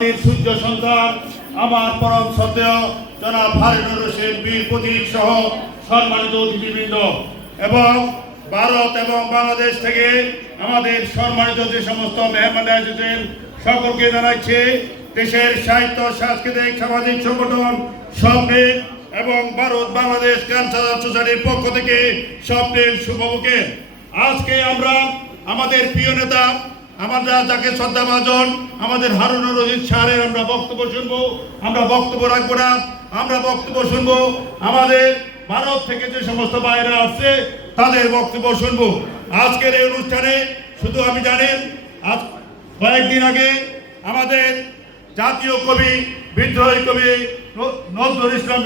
সূর্য সন্তান আমার পরম শ্রদ্ধেয় জনাব হারুনুর রশিদ বীর প্রতীক সহ সম্মানিত অতিথিবৃন্দ এবং ভারত এবং বাংলাদেশ থেকে আমাদের সম্মানিত যে সমস্ত মেহমান এসেছেন সকলকে জানাচ্ছি দেশের সাহিত্য সাংস্কৃতিক সামাজিক সংগঠন স্বপ্নের এবং ভারত বাংলাদেশ ক্যান্সার সোসাইটির পক্ষ থেকে স্বপ্নের শুভমুখে আজকে আমরা আমাদের প্রিয় নেতা আমরা যাকে শ্রদ্ধাভাজন আমাদের হারুনুর রশিদ স্যারের আমরা বক্তব্য শুনবো। আমরা বক্তব্য রাখবো না, আমরা বক্তব্য শুনবো আমাদের ভারত থেকে যে সমস্ত বাইরে আসছে তাদের বক্তব্য শুনবো। আজকের এই অনুষ্ঠানে শুধু আমি জানেন আজ কয়েকদিন আগে আমাদের জাতীয় কবি বিদ্রোহী কবি নজরুল ইসলাম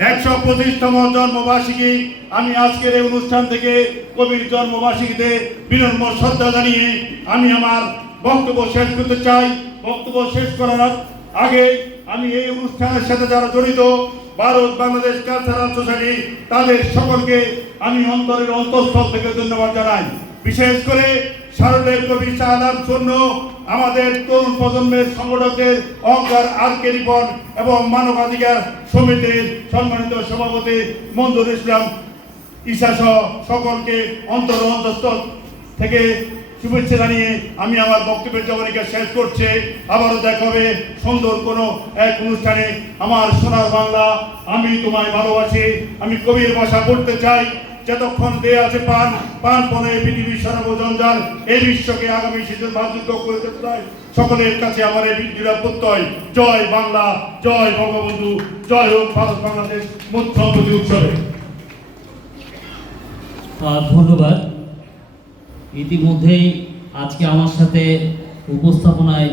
125তম জন্মবার্ষিকী আমি আজকের এই অনুষ্ঠান থেকে কবির জন্মবার্ষিকীতে বিনম্র শ্রদ্ধা জানিয়ে আমি আমার বক্তব্য শেষ করতে চাই। বক্তব্য শেষ করার আগে আমি এই অনুষ্ঠানের সাথে যারা জড়িত ভারত বাংলাদেশ কালচারাল সোসাইটি তাদের সকলকে আমি অন্তরের অন্তঃস্থল থেকে ধন্যবাদ জানাই। বিশেষ করে শারলের কবি শাহনাম জন্য আমাদের তরুণ প্রজন্মের সংগঠকদের অঙ্কার আর.কে রিপন এবং মানবাধিকার সমিতির সম্মানিত সভাপতি মঞ্জুর ইসলাম ঈশা সহ সকলকে অন্তঃস্থল থেকে শুভেচ্ছা জানিয়ে আমি আমার বক্তব্যের জবনিকা শেষ করছি। আবারও দেখা হবে সুন্দর কোনো এক অনুষ্ঠানে। আমার সোনার বাংলা, আমি তোমায় ভালোবাসি, আমি কবির ভাষা পড়তে চাই। যতক্ষণ দেয়া আছে পান পনে পৃথিবীর সর্বজঞ্জাল এই বিশ্বকে আগামী শীতের ভাবযোগ্য করে দিতে চাই। সকলের কাছে আমার এই বিদ্যুরা প্রত্যয়। জয় বাংলা, জয় বঙ্গবন্ধু, জয় হোক ভারত বাংলাদেশ মুখ্যমন্ত্রী উৎসবে। ধন্যবাদ। ইতিমধ্যেই আজকে আমার সাথে উপস্থাপনায়